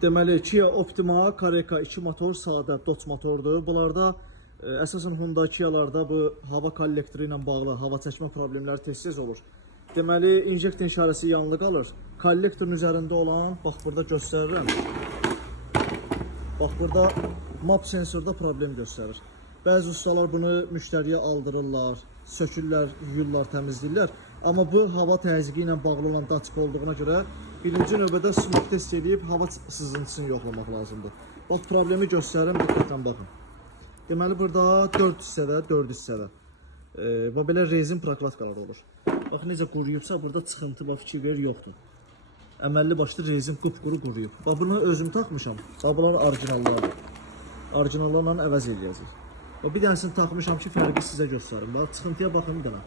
Deməli, Kia Optima, Kareka 2 motor, sadə Dodge motordur. Bunlarda əsasən Hyundai Kialarda bu hava kollektoru ilə bağlı hava çəkmə problemləri tez-tez olur. Deməli, injektor işarəsi yanılı qalır. Kollektorun üzərində olan, bax burada göstərirəm. Bax burada map sensorda problem göstərir. Bəzi ustalar bunu müştəriyə aldırırlar, sökürlər, yuyurlar, təmizləyirlər. Amma bu hava təzyiqi ilə bağlı olan daçka olduğuna görə birinci növbədə smoke test edib hava sızıntısını yoxlamaq lazımdır. Bax problemi göstərirəm, diqqətlə baxın. Deməli burada 4 hissədə, 4 hissədə və belə rezin prokladkalar olur. Bax necə quruyubsa burada çıxıntı və fikir verir yoxdur. Əməlli başlı rezin qupquru quruyub. Bax bunu özüm taxmışam. Bax bunlar orijinallardır. Orijinallarla əvəz eləyəcək. Bir dənəsini taxmışam ki, fərqi sizə göstərim. Bax, çıxıntıya baxın bir dənə.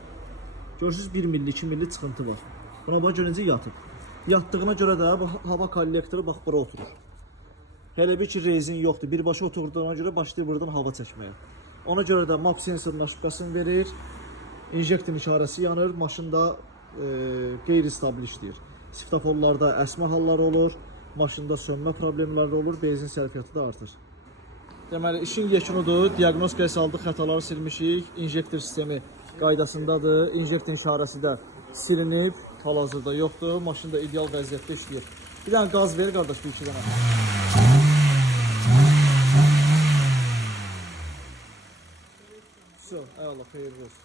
Görürsünüz 1 milli, 2 milli çıxıntı var. Buna bax, gör necə yatıb. Yatdığına görə də hava kollektoru bax, bura oturur. Hələ bir ki, rezin yoxdur. Birbaşa oturduğuna görə başlayır buradan hava çəkməyə. Ona görə də map sensorun aşıbqasını verir. İnjektorun işarəsi yanır. Maşında qeyri-stabil işləyir. Svetoforlarda əsmə halları olur. Maşında sönmə problemləri olur. Benzin sərfiyyatı da artır. Deməli, işin yekunudur. Diaqnostikaya saldıq, xətaları silmişik. İnjektor sistemi qaydasındadır. İnjektor işarəsi də silinib. Hal-hazırda yoxdur. Maşın da ideal vəziyyətdə işləyir. Bir dənə qaz verir, qardaş, bir iki dənə. Все, eyvallah, xeyirli olsun.